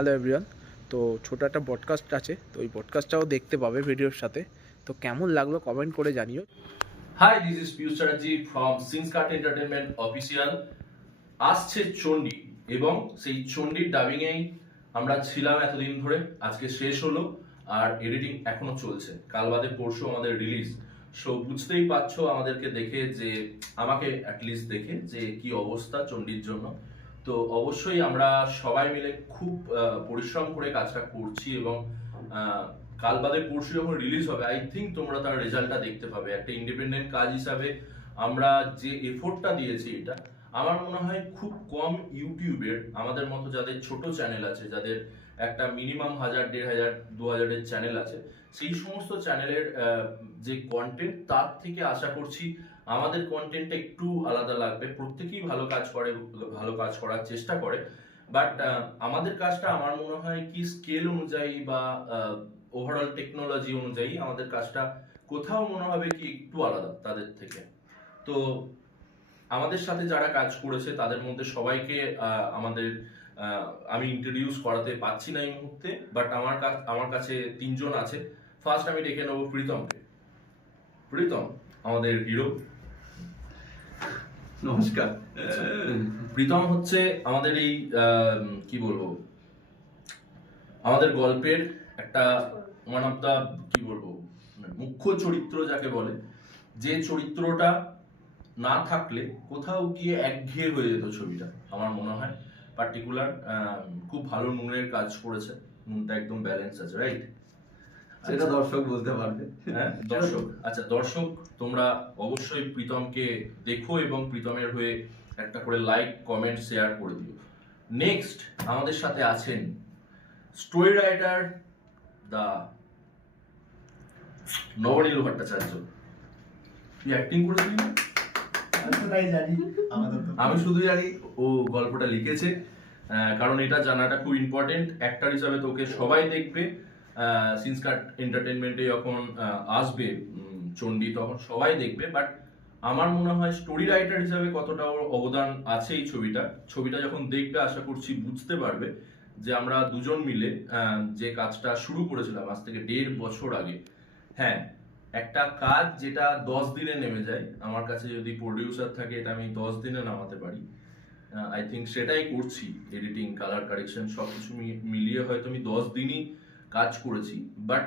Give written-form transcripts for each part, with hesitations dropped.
Hello everyone. তো ছোটো একটা পডকাস্ট আছে, তো ওই পডকাস্টটাও দেখতে পাবে ভিডিওর সাথে। তো কেমন লাগলো কমেন্ট করে জানিও। Hi, this is Piyush Chatterjee from Sinscart entertainment official. আসছে চণ্ডী এবং সেই চণ্ডীর ডাবিংয়েই আমরা ছিলাম এতদিন ধরে। আজকে শেষ হলো আর এডিটিং এখনো চলছে। কাল বাদে পরশু আমাদের রিলিজ। সো বুঝতেই পারছো আমাদেরকে দেখে, যে আমাকে অ্যাটলিস্ট দেখে, যে কি অবস্থা চণ্ডীর জন্য। তো অবশ্যই আমরা সবাই মিলে খুব পরিশ্রম করে কাজটা করছি এবং কাল বাদে পরশু যখন রিলিজ হবে, আই থিঙ্ক তোমরা তার রেজাল্টটা দেখতে পাবে। একটা ইন্ডিপেন্ডেন্ট কাজ হিসাবে আমরা যে এফোর্টটা দিয়েছি, এটা আমার মনে হয় খুব কম ইউটিউবের আমাদের মতো যাদের ছোট চ্যানেল আছে, যাদের একটা মিনিমাম 1000, 1500, 2000 চ্যানেল আছে, সেই সমস্ত চ্যানেলের যে কন্টেন্ট, তার থেকে আশা করছি আমাদের কন্টেন্টটা একটু আলাদা লাগবে। প্রত্যেকেই ভালো কাজ করে, ভালো কাজ করার চেষ্টা করে, বাট আমাদের কাজটা আমার মনে হয় কি স্কেল অনুযায়ী বা ওভারঅল টেকনোলজি অনুযায়ী আমাদের কাজটা কোথাও মনে হবে কি একটু আলাদা তাদের থেকে। তো আমাদের সাথে যারা কাজ করেছে তাদের মধ্যে সবাইকে আমাদের আমি ইন্ট্রোডিউস করাতে পারছি না এই মুহূর্তে, বাট আমার কাছে তিনজন আছে। ফার্স্ট আমি ডেকে নেবো প্রীতমকে। প্রীতম আমাদের হিরো। নমস্কার। প্রীতম হচ্ছে আমাদের এই কি বলবো, আমাদের গল্পের একটা ওয়ান অফ দা কি বলবো, মুখ্য চরিত্র যাকে বলে, যে চরিত্রটা না থাকলে কোথাও গিয়ে একঘেয়ে হয়ে যেত ছবিটা। আমার মনে হয় পার্টিকুলার খুব ভালো নুনের কাজ করেছে, নুনটা একদম ব্যালেন্স আছে, রাইট? সেটা দর্শক বলতে পারবে। হ্যাঁ, দর্শক। আচ্ছা দর্শক, তোমরা অবশ্যই প্রীতমকে দেখো এবং প্রীতমের হয়ে একটা করে লাইক, কমেন্ট, শেয়ার করে দিও। নেক্সট আমাদের সাথে আছেন স্টোরি রাইটার দা নবনীল ভট্টাচার্য। তুই অ্যাক্টিং করেছিলি না? আমি শুধু জানি ও গল্পটা লিখেছে, কারণ এটা জানাটা খুব ইম্পর্টেন্ট। অ্যাক্টর হিসাবে তোকে সবাই দেখবে। সিনসকার্ট এন্টারটেনমেন্টে যখন আসবে চণ্ডী, তখন সবাই দেখবে। বাট আমার মনে হয় স্টোরি রাইটার হিসাবে কতটা ওর অবদান আছে এই ছবিটা যখন দেখবে, আশা করছি বুঝতে পারবে যে আমরা দুজন মিলে যে কাজটা শুরু করেছিলাম আজ থেকে 1.5 বছর আগে। হ্যাঁ, একটা কাজ যেটা 10 দিনে নেমে যায়, আমার কাছে যদি প্রডিউসার থাকে এটা আমি 10 দিনে নামাতে পারি। আই থিঙ্ক সেটাই করছি। এডিটিং, কালার কারেকশন সবকিছু মিলিয়ে হয়তো আমি 10 দিনই কাজ করেছি, বাট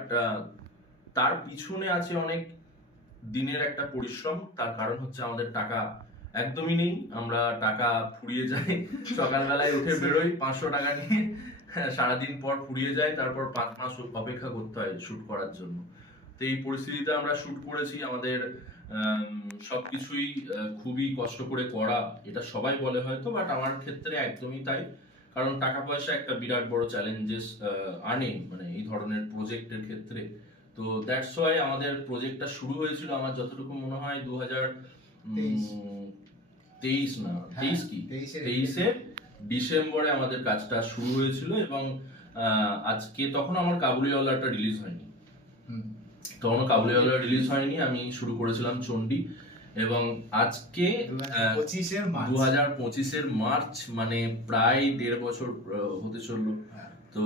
তার পিছনে আছে অনেক দিনের একটা পরিশ্রম। তার কারণ হচ্ছে আমাদের টাকা একদমই নেই। আমরা টাকা ফুরিয়ে যাই, সকালবেলায় উঠে বেরোই 500 টাকা নিয়ে, সারাদিন পর ফুরিয়ে যায়, তারপর 5 মাস অপেক্ষা করতে হয় শুট করার জন্য। তো এই পরিস্থিতিতে আমরা শুট করেছি। আমাদের সবকিছুই খুবই কষ্ট করে করা, এটা সবাই বলে হয়তো, বাট আমার ক্ষেত্রে একদমই তাই। কারণ টাকা পয়সা একটা বিরাট বড় চ্যালেঞ্জেস আর্নিং, মানে এই ধরনের প্রজেক্টের ক্ষেত্রে। তো দ্যাটস ওয়াই আমাদের প্রজেক্টটা শুরু হয়েছিল, আমার যতটুকু মনে হয় 2023 না 23 ডিসেম্বরে আমাদের কাজটা শুরু হয়েছিল। এবং আজকে তখন আমার কাবুলিওয়ালাটা রিলিজ হয়নি, আমি শুরু করেছিলাম চণ্ডী। এবং আজকে 2025-এর মার্চ, মানে প্রায় 1.5 বছর হতে চললো। তো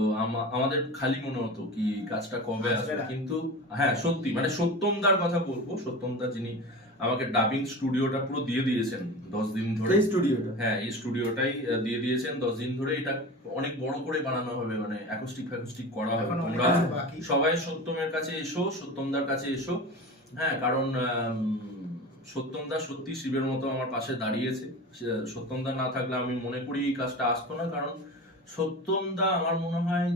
আমাদের খালি মনে হতো কি কাজটা কবে আসবে, কিন্তু হ্যাঁ সত্যি, মানে সত্যমদার কথা বলবো। সত্যমদা যিনি আমাকে ডাবিং স্টুডিওটা পুরো দিয়ে দিয়েছেন 10 দিন ধরে। হ্যাঁ, এই স্টুডিওটাই দিয়ে দিয়েছেন 10 দিন ধরে। এটা অনেক বড় করে বানানো হবে, মানে অ্যাকোস্টিক করা হবে। তোমরা সবাই সত্যমের কাছে এসো, সত্যমদার কাছে এসো। হ্যাঁ, কারণ সত্যমদা সত্যি শিবের মতো আমার পাশে দাঁড়িয়েছে। সত্যমদা না থাকলে আমি মনে করি এই কাজটা আসতো না। কারণ সত্যমদা আমার মনে হয়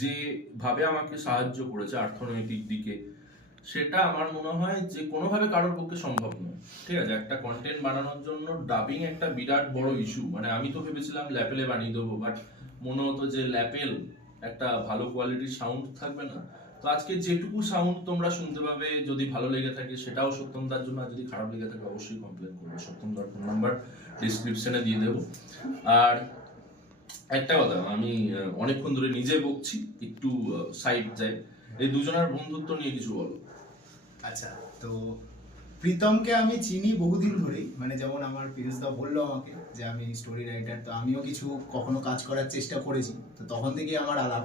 যে ভাবে আমাকে সাহায্য করেছে অর্থনৈতিক দিকে, সেটা আমার মনে হয় যে কোনোভাবে কারোর পক্ষে সম্ভব নয়। ঠিক আছে, একটা কন্টেন্ট বানানোর জন্য ডাবিং একটা বিরাট বড় ইস্যু। মানে আমি তো ভেবেছিলাম ল্যাপেলে বানিয়ে দেবো, বাট মনে হতো যে ল্যাপেল একটা ভালো কোয়ালিটির সাউন্ড থাকবে না। তো আজকে যেটুকু সাউন্ড তোমরা শুনতে পাবে, যদি ভালো লেগে থাকে সেটাও সত্যমদার জন্য, আর যদি খারাপ লেগে থাকে অবশ্যই কমপ্লেন করবে। সত্যমদার ফোন নাম্বার ডিসক্রিপশনে দিয়ে দেবো। আর একটা কথা, আমি অনেকক্ষণ ধরে নিজে বকছি, একটু সাইড যাই। এই দুজনের বন্ধুত্ব নিয়ে কিছু বলো। আচ্ছা, তো প্রীতমকে আমি চিনি বহুদিন ধরেই, মানে যেমন আমার পিরুজদা বললো আমাকে যে আমি স্টোরি রাইটার, তো আমিও কিছু কখনো কাজ করার চেষ্টা করেছি, তো তখন থেকেই আমার আলাপ।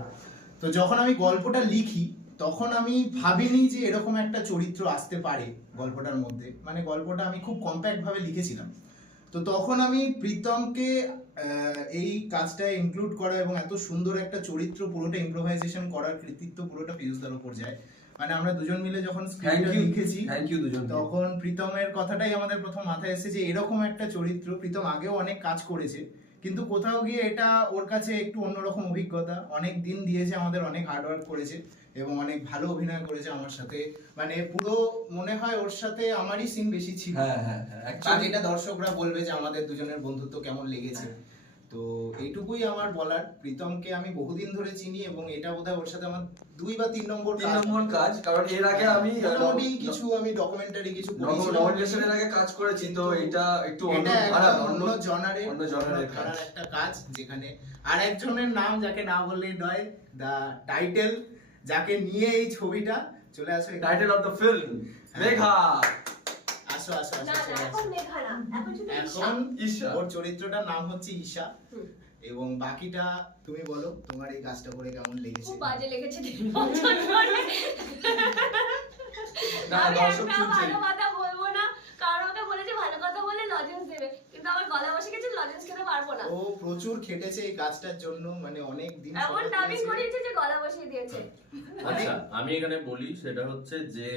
তো যখন আমি গল্পটা লিখি তখন আমি ভাবিনি যে এরকম একটা চরিত্র আসতে পারে গল্পটার মধ্যে, মানে গল্পটা আমি খুব কম্প্যাক্ট ভাবে লিখেছিলাম। তো তখন আমি প্রীতমকে এই কাজটায় ইনক্লুড করা এবং এত সুন্দর একটা চরিত্র পুরোটা ইম্প্রোভাইজেশন করার কৃতিত্ব পুরোটা পিরুজদার উপর যায়। মানে আমরা দুজন মিলে যখন স্ক্রিপ্টটা লিখেছি থ্যাংক ইউ দুজন। তখন প্রীতমের কথাটাই আমাদের প্রথম মাথায় এসেছে যে এরকম একটা চরিত্র, প্রীতম আগেও অনেক কাজ করেছে কিন্তু কোথাও গিয়ে এটা ওর কাছে একটু অন্যরকম অভিজ্ঞতা, অনেক দিন দিয়েছে আমাদের, অনেক হার্ডওয়ার্ক করেছে এবং অনেক ভালো অভিনয় করেছে আমার সাথে। মানে পুরো মনে হয় ওর সাথে আমারই সিন বেশি ছিল। হ্যাঁ আর এটা দর্শকরা বলবে যে আমাদের দুজনের বন্ধুত্ব কেমন লেগেছে। তো এইটুকুই আমার বলার। প্রীতমকে আমি বহুদিন ধরে চিনি এবং এটা বোধহয় ওর সাথে আমার 2 বা 3 নম্বর কাজ, কারণ এর আগে আমি মোটামুটি কিছু আমি ডকুমেন্টারি কিছু নমিনেশনের আগে কাজ করেছি, তো এটা একটু অন্য জনারের কাজ, একটা কাজ যেখানে আর একজনের নাম যাকে না বললেই নয়, দা টাইটেল, যাকে নিয়ে এই ছবিটা চলে আসে, title of the film Megha. আসো আসো না আসো, না, চলে এখন আসো। মেঘা না, এখন শুধু ঈশা। এখন ঈশা। ওর চরিত্রটার নাম হচ্ছে ঈশা। হুম। এবং বাকিটা তুমি বলো, তোমার এই কাজটা করে কেমন লেগেছে? খুব বাজে লেগেছে 3 বছর ধরে। না, আমি দর্শক একটা শুনছে। ভালো কথা বলবো না, কারণ ওকে বলেছে ভালো কথা বলে লজেন্স দেবে, কিন্তু আমার গলা বসে গেছে, লজেন্স খেতে পারবো না। ও প্রচুর খেটেছে এই কাজটার জন্য, মানে অনেক দিন এমন সময় ডাবিং দিয়েছে। করিয়েছে যে গলা বসিয়ে দিয়েছে। আচ্ছা, আমি এখানে বলি সেটা হচ্ছে যে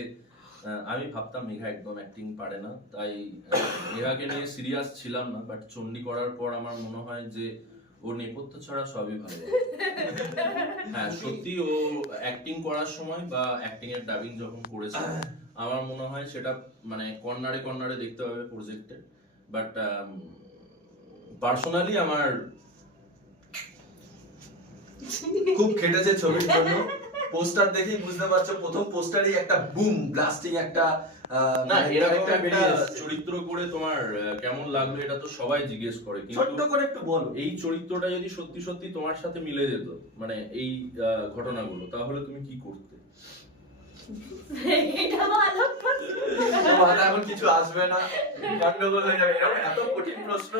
আমি ভাবতাম মেঘা একদম অ্যাক্টিং পারে না, তাই মেঘাকে নিয়ে সিরিয়াস ছিলাম না, বাট চণ্ডী করার পর আমার মনে হয় যে ও নেপথ্য ছাড়া সবই ভালো। হ্যাঁ সত্যি, ও অ্যাক্টিং করার সময় বা অ্যাক্টিং এর ডাবিং যখন করেছে আমার মনে হয় সেটা মানে কর্নারে কর্নারে দেখতে হবে প্রজেক্টে। বাট পার্সোনালি আমার খুব খেটেছে ছবির জন্য। পোস্টার দেখেই বুঝতে পারছো, প্রথম পোস্টারই একটা বুম ব্লাস্টিং একটা না এরকম একটা বেরিয়ে এসেছে। চরিত্র করে তোমার কেমন লাগলো এটা তো সবাই জিজ্ঞেস করে, ছোট্ট কিন্তু করে একটু বলো। এই চরিত্রটা যদি সত্যি সত্যি তোমার সাথে মিলে যেত, মানে এই ঘটনাগুলো, তাহলে তুমি কি করতে? এটা ভালো প্রশ্ন। তোমার এখন কিছু আসবে না, গন্ডগোল হয়ে যাবে, এরকম এত কঠিন প্রশ্ন।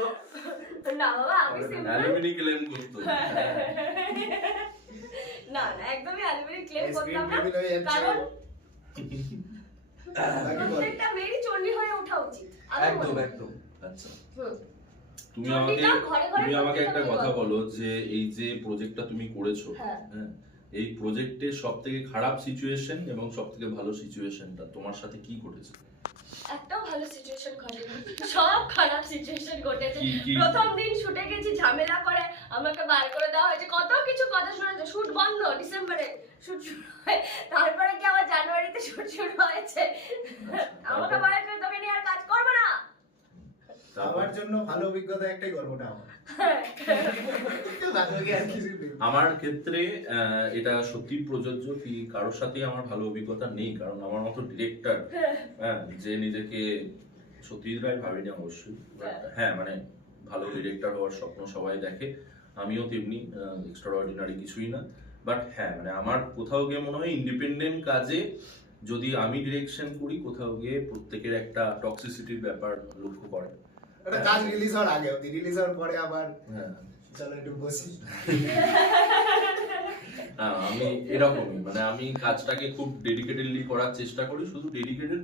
না বাবা, আমি সিম্পল। অ্যালুমিনি ক্লেম করতো। না না, একদমই অ্যালুমিনি ক্লেম Screen করতাম না, reveal হয়ে যাচ্ছে। কারণ বাকি বলো। প্রত্যেকটা মেয়েরই চণ্ডী হয়ে ওঠা উচিত। আমি একদম মনে করি। একদম। আচ্ছা, হুম। তুমি চণ্ডীটা ঘরে ঘরে তুমি আমাকে একটা প্রত্যেকটা কথা মেয়ে বলো যে এই যে প্রজেক্টটা তুমি করেছো, হ্যাঁ। হ্যাঁ, এই প্রজেক্টের সবথেকে খারাপ সিচুয়েশন এবং সবথেকে ভালো সিচুয়েশনটা তোমার সাথে কি ঘটেছে? একটাও ভালো সিচুয়েশন ঘটেনি, সব খারাপ সিচুয়েশন ঘটেছে। কি? প্রথম দিন শুটে গেছি, ঝামেলা করে আমাকে বার করে দেওয়া হয়েছে, কত কিছু কথা শোনাচ্ছে। শুট বন্ধ, ডিসেম্বরে শুট শুরু হয়, তারপরে কি আবার জানুয়ারিতে শুট শুরু হয়েছে। আমাকে বলেছে তোকে নিয়ে আর কাজ করবো না। আমার জন্য ভালো অভিজ্ঞতা একটাই গল্পটা আমার। বাকি আর কিছু নেই। আমার ক্ষেত্রে এটা সত্যি প্রযোজ্য কি কারোর সাথেই আমার ভালো অভিজ্ঞতা নেই, কারণ আমার মতো ডিরেক্টর যে নিজেকে সত্যজিৎ রায় ভাবিনি অবশ্যই, But হ্যাঁ মানে ভালো ডিরেক্টর হওয়ার স্বপ্ন সবাই দেখে, আমিও তেমনি এক্সট্রাঅর্ডিনারি কিছুই না। বাট হ্যাঁ মানে আমার কোথাও গিয়ে মনে হয় ইন্ডিপেন্ডেন্ট কাজে যদি আমি ডিরেকশন করি, কোথাও গিয়ে প্রত্যেকের একটা টক্সিসিটির ব্যাপার লক্ষ্য করে। ওটা কাজ রিলিজ হওয়ার আগে অবধি, রিলিজ হওয়ার পরে আবার হ্যাঁ, চলো একটু বসি। আমি এরকমই, মানে আমি কাজটাকে খুব ডেডিকেটেডলি করার চেষ্টা করি, শুধু ডেডিকেটেড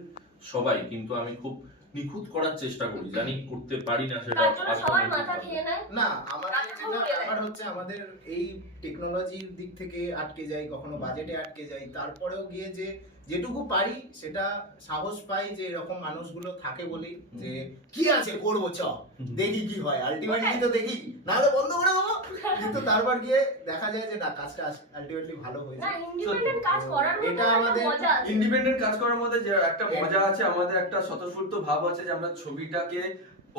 সবাই, কিন্তু আমি খুব নিখুঁত করার চেষ্টা করি, জানি করতে পারি না সেটা তার জন্য সবার মাথা খেয়ে নেয়। না আমাদের কাজটা খুব যেটা ভালো ব্যাপার হচ্ছে, আমাদের এই টেকনোলজির দিক থেকে আটকে যাই, কখনো বাজেটে আটকে যাই, তারপরেও গিয়ে যে যেটুকু পারি সেটা সাহস পাই যে এরকম মানুষগুলো থাকে বলেই যে কি আছে করবো, চ দেখি কি হয়, আলটিমেটলি তো দেখি, না হলে বন্ধ করে দেবো। কিন্তু তারপর গিয়ে দেখা যায় যে না, কাজটা আলটিমেটলি ভালো হয়েছে। না, ইন্ডিপেন্ডেন্ট কাজ করার মধ্যে এটা একটা আমাদের মজা আছে। ইন্ডিপেন্ডেন্ট কাজ করার মধ্যে যে একটা মজা আছে, আমাদের একটা স্বতঃস্ফূর্ত ভাব আছে যে আমরা ছবিটাকে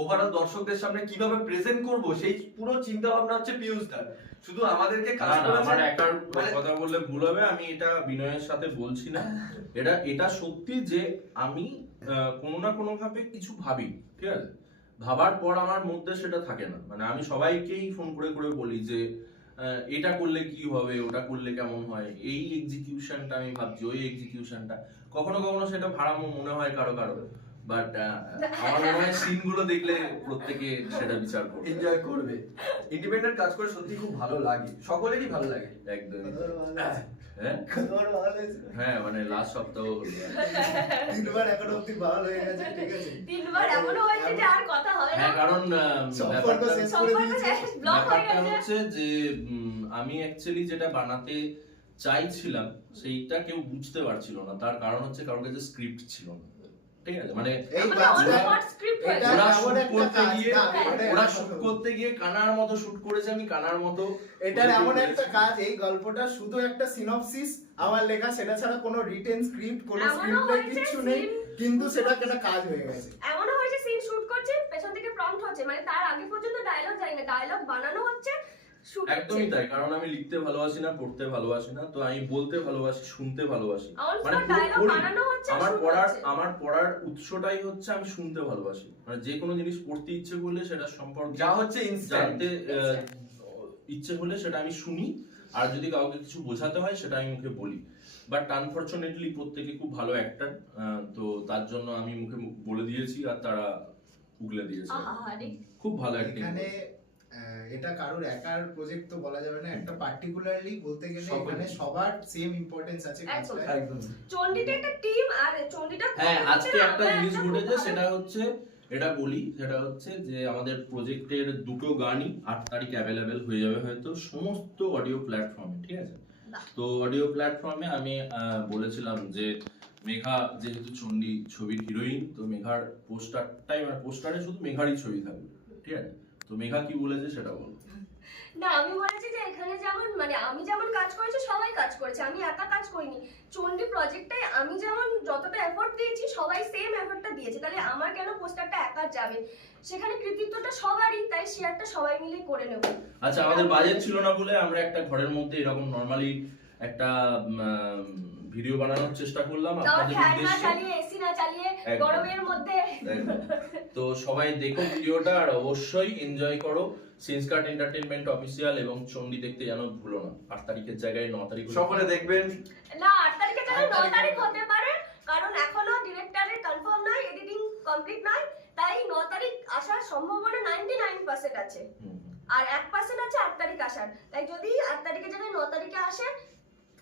ওভারঅল দর্শকদের সামনে কিভাবে প্রেজেন্ট করব, সেই পুরো চিন্তা ভাবনা হচ্ছে পিয়ুষ দার। শুধু আমাদেরকে কাজ না, আমার করেছে একার মানে- কথা বললে ভুল হবে, আমি এটা বিনয়ের সাথে বলছি না, এটা সত্যি যে আমি কোনো না কোনো ভাবে কিছু ভাবি, ঠিক আছে, ভাবার পর আমার মধ্যে সেটা থাকে না, মানে আমি সবাইকেই ফোন করে করে বলি যে এটা করলে কি হবে, ওটা করলে কেমন হয়, এই এক্সিকিউশনটা আমি ভাবছি, ওই এক্সিকিউশনটা, কখনো কখনো সেটা ভাড়ামো মনে হয় কারো কারো, বাট আমার মনে হয় সিনগুলো দেখলে প্রত্যেকে সেটা বিচার করবে। এনজয় করবে। ইন্ডিপেন্ডেন্ট কাজ করে সত্যি খুব ভালো লাগে, সকলেরই ভালো লাগে। একদমই হ্যাঁ হ্যাঁ, মানে লাস্ট সপ্তাহ হলো। 3বার এখনো অব্দি বাল হয়ে গেছে, ঠিক আছে? 3বার এমনও হয়েছে যে আর কথা হয় না। হ্যাঁ, কারণ সম্পর্ক ব্যাপারটা শেষ করে সম্পর্ক দিয়েছে। শেষ, ব্লক হয়ে ব্যাপারটা গেছে। হচ্ছে যে আমি অ্যাকচুয়ালি যেটা বানাতে চাইছিলাম সেইটা কেউ বুঝতে পারছিল না। তার কারণ হচ্ছে কারোর কাছে স্ক্রিপ্ট ছিল না, ঠিক আছে? মানে এই আমাদের বাচ্চা- on spot script হয়েছে। এটা ওরা এমন শুট একটা করতে কাজ, গিয়ে না, এটা ওরা একটা শুট কথা। করতে গিয়ে কানার মতো শুট করেছে, আমি কানার মতো এটার করে এমন করেছি। একটা কাজ, এই গল্পটা শুধু একটা সিনপসিস আমার লেখা, সেটা ছাড়া কোনো রিটেন স্ক্রিপ্ট, কোনো এমনও স্ক্রিপ্ট হয়েছে কিছু নেই, scene- কিন্তু সেটা একটা কাজ হয়ে গেছে। এমনও হয়েছে সিন শুট করছে, পেছন থেকে প্রম্পট হচ্ছে, মানে তার আগে পর্যন্ত ডায়লগ যায় না, ডায়লগ বানানো হচ্ছে, শুট একদমই তাই, কারণ আমি লিখতে ভালোবাসি না, পড়তে ভালোবাসি না, তো আমি বলতে ভালোবাসি, শুনতে ভালোবাসি। On মানে spot পুরো dialogue পড়ি। বানানো হচ্ছে, আমার shoot পড়ার হচ্ছে। আমার পড়ার উৎসটাই হচ্ছে আমি শুনতে ভালোবাসি। মানে যে কোনো জিনিস পড়তে ইচ্ছে করলে সেটা সম্পর্কে যা হচ্ছে ইনস্ট্যান্ট। জানতে ইচ্ছে হলে সেটা আমি শুনি, আর যদি কাউকে কিছু বোঝাতে হয় সেটা আমি মুখে বলি। বাট আনফরচুনেটলি প্রত্যেকে খুব ভালো অ্যাক্টর, তো তার জন্য আমি মুখে বলে দিয়েছি আর তারা উগলে দিয়েছে। আহারে। খুব ভালো অ্যাক্টিং। এখানে এটা কারোর একার প্রজেক্ট তো বলা যাবে না, একটা পার্টিকুলারলি বলতে গেলে এখানে সবার সেম ইম্পর্টেন্স আছে একদম। কাজটা। একদম। চণ্ডীটা একটা টিম, আর চণ্ডীটা হ্যাঁ, করতে আজকে না, একটা আমরা জিনিস একটা ঘটেছে, খুব সেটা হচ্ছে এটা বলি, সেটা হচ্ছে যে আমাদের প্রজেক্টের দুটো গানই 8 তারিখ অ্যাভেলেবেল হয়ে যাবে হয়তো সমস্ত অডিও প্ল্যাটফর্মে, ঠিক আছে? বাহ। তো অডিও প্ল্যাটফর্মে আমি বলেছিলাম যে মেঘা যেহেতু চণ্ডী ছবির হিরোইন, তো মেঘার পোস্টারটাই, মানে পোস্টারে শুধু মেঘারই ছবি থাকবে, ঠিক আছে? তো মেঘা কি বলেছে সেটা বলো। না, আমি বলেছি যে এখানে যেমন মানে আমি যেমন কাজ করেছি সবাই কাজ করেছে, আমি একা কাজ করিনি। চণ্ডী প্রজেক্টটাই আমি যেমন যতটা এফোর্ট দিয়েছি সবাই সেম এফোর্টটা দিয়েছে, তাহলে আমার কেন পোস্টারটা একা যাবে? সেখানে কৃতিত্বটা সবারই, তাই শেয়ারটা সবাই মিলে করে নেব। আচ্ছা, আমাদের বাজেট ছিল না বলে আমরা একটা ঘরের মধ্যে এরকম নরমালি একটা ভিডিও বানানোর চেষ্টা করলাম তাও আপনাদের ফ্যান না উদ্দেশ্যে। চালিয়ে, এসি না চালিয়ে, একদম। গরমের মধ্যে। একদম। তো সবাই দেখো ভিডিওটা আর অবশ্যই এনজয় করো। সিনস্কার্ট এন্টারটেইনমেন্ট অফিসিয়াল এবং চণ্ডী দেখতে যেন ভুলো না। 8 তারিখের জায়গায় 9 তারিখ হলে- সকলে দেখবেন। না, 8 তারিখে যেন 9 তারিখ হতে পারে, কারণ এখনো ডিরেক্টরের কনফার্ম নয়, এডিটিং কমপ্লিট নয়, তাই 9 তারিখ আসার সম্ভাবনা 99% আছে। হুম। আর 1% আছে 8 তারিখ আসার, তাই যদি 8 তারিখে জায়গায় 9 তারিখে আসে,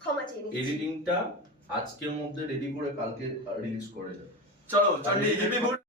ক্ষমা চেয়ে নিচ্ছি। এডিটিংটা আজকের মধ্যে রেডি করে কালকে রিলিজ করে যাবে। চলো চণ্ডী, হিপি